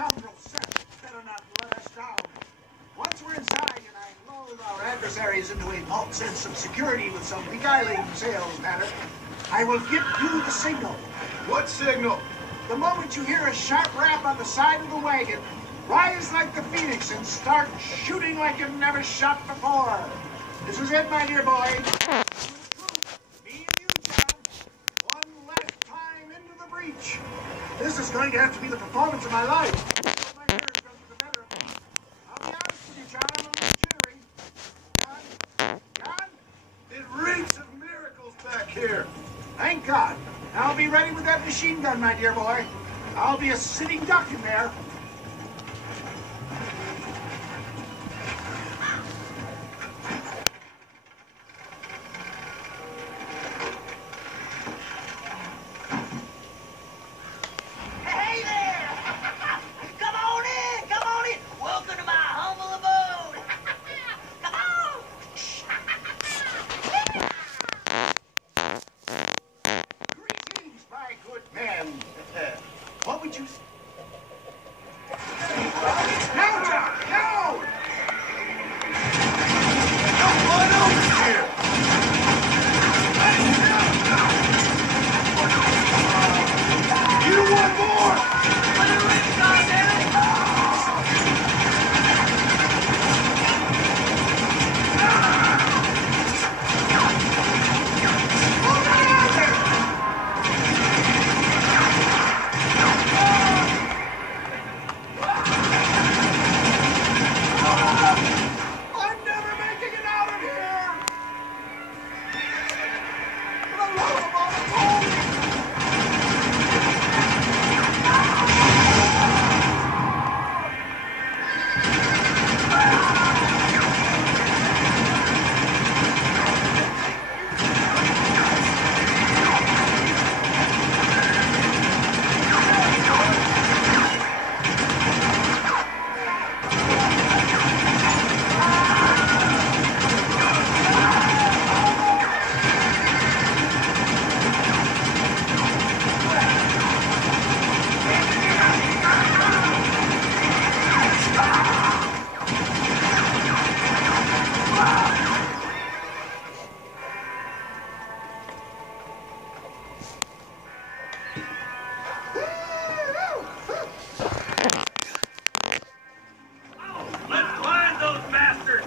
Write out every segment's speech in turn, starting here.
scoundrel Seth better not let us down. Once we're inside and I lulled our adversaries into a false sense of security with some beguiling sales matter, I will give you the signal. What signal? The moment you hear a sharp rap on the side of the wagon, rise like the phoenix and start shooting like you've never shot before. This is it, my dear boy. Me and you, John. One last time into the breach. This is going to have to be the performance of my life. My nerves going to the better of me. I'll be honest with you, John. I'm a little jittery. John? It reeks of miracles back here. Thank God. I'll be ready with that machine gun, my dear boy. I'll be a sitting duck in there. Hey there! Come on in! Come on in! Welcome to my humble abode! Come on! Greetings, my good man. What would you... Now, John! Now! Come on over here. You want more? Let it rip, goddammit! I'm never making it out of here! For the love of all the holy! Let's blind those bastards!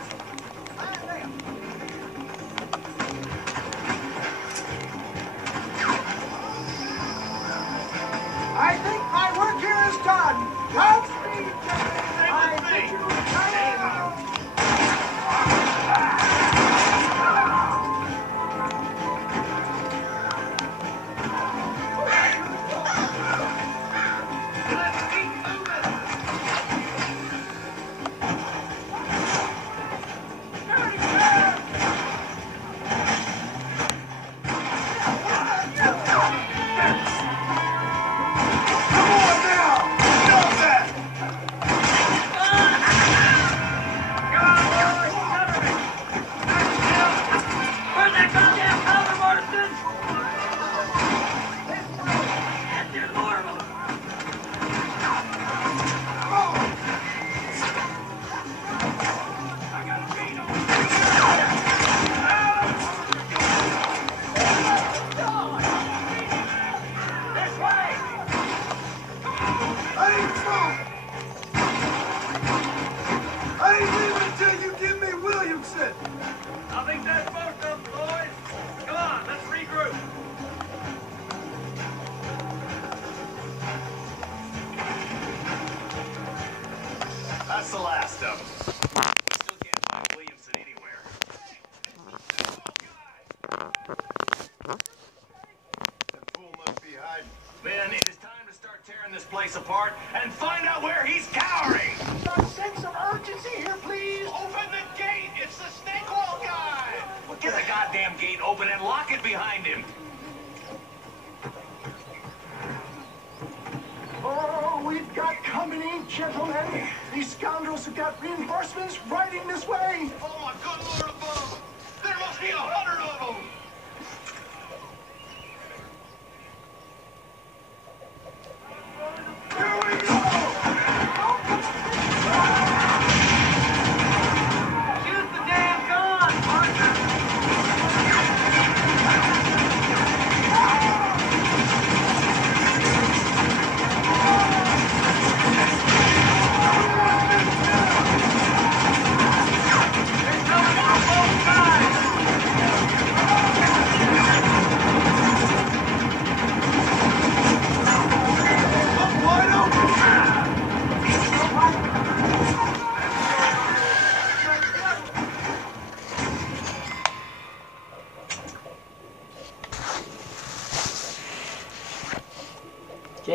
I think my work here is done. Godspeed, gentlemen. I bid you farewell. Let's keep moving! Come on now. Stop that. Come on, boys! Cover me! Where's that goddamn cover, Marston? There's more of them! I got a beat on him. This way! I ain't fine. I ain't leaving until you give me Williamson. I think that's most of them, boys. Come on, let's regroup. That's the last of them. We still can't find Williamson anywhere. That fool must be hiding. Then it is time to start tearing this place apart and find out where he's cowering! Some sense of urgency here, please. Open the gate! It's the snake wall guy! Well, get the goddamn gate open and lock it behind him! Oh, we've got company, gentlemen. These scoundrels have got reinforcements riding this way. Oh my good Lord above! There must be 100 of them! Here we go!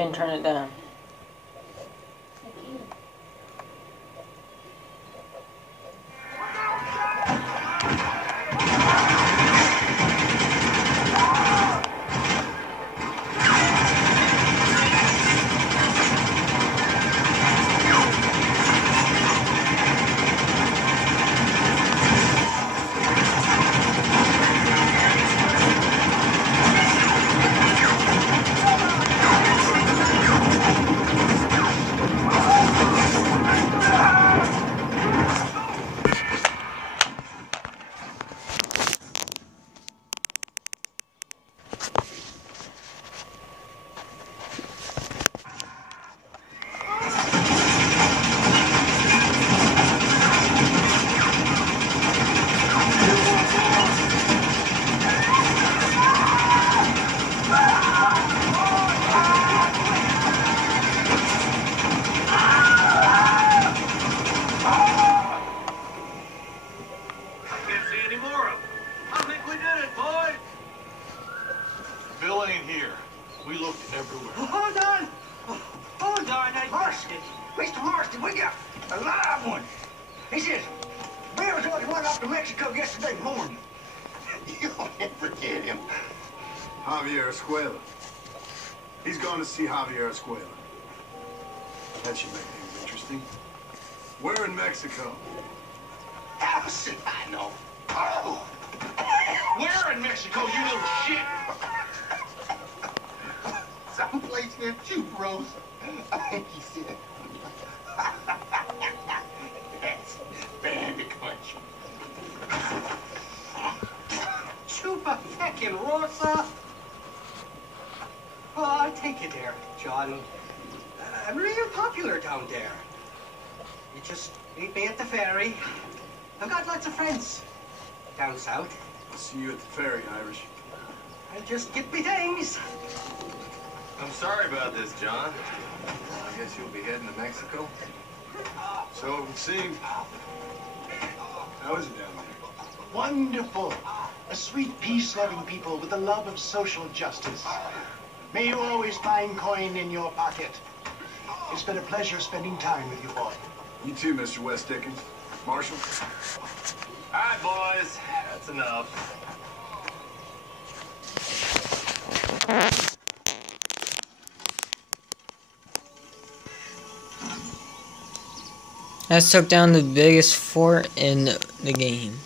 and turn it down. Can't see any more of them. I think we did it, boys. Bill ain't here. We looked everywhere. Hold on. Hold on, Marston. Mr. Marston, we got a live one. He says, Bill was on his run off to Mexico yesterday morning. You'll never get him. Javier Escuela. He's gone to see Javier Escuela. That should make things interesting. We're in Mexico. How should I know? Oh! Where in Mexico, you little shit? Someplace near Chupros. I think he said. That's bandit country. Chupa feckin' Rosa. Well, I take you there, John. I'm real popular down there. You just meet me at the ferry. I've got lots of friends down south. I'll see you at the ferry, Irish. I'll just get me things. I'm sorry about this, John. I guess you'll be heading to Mexico. So it would seem. How is it down there? Wonderful. A sweet, peace-loving people with a love of social justice. May you always find coin in your pocket. It's been a pleasure spending time with you, boy. You too, Mr. West Dickens. Marshal? All right, boys. That's enough. Let's took down the biggest fort in the game.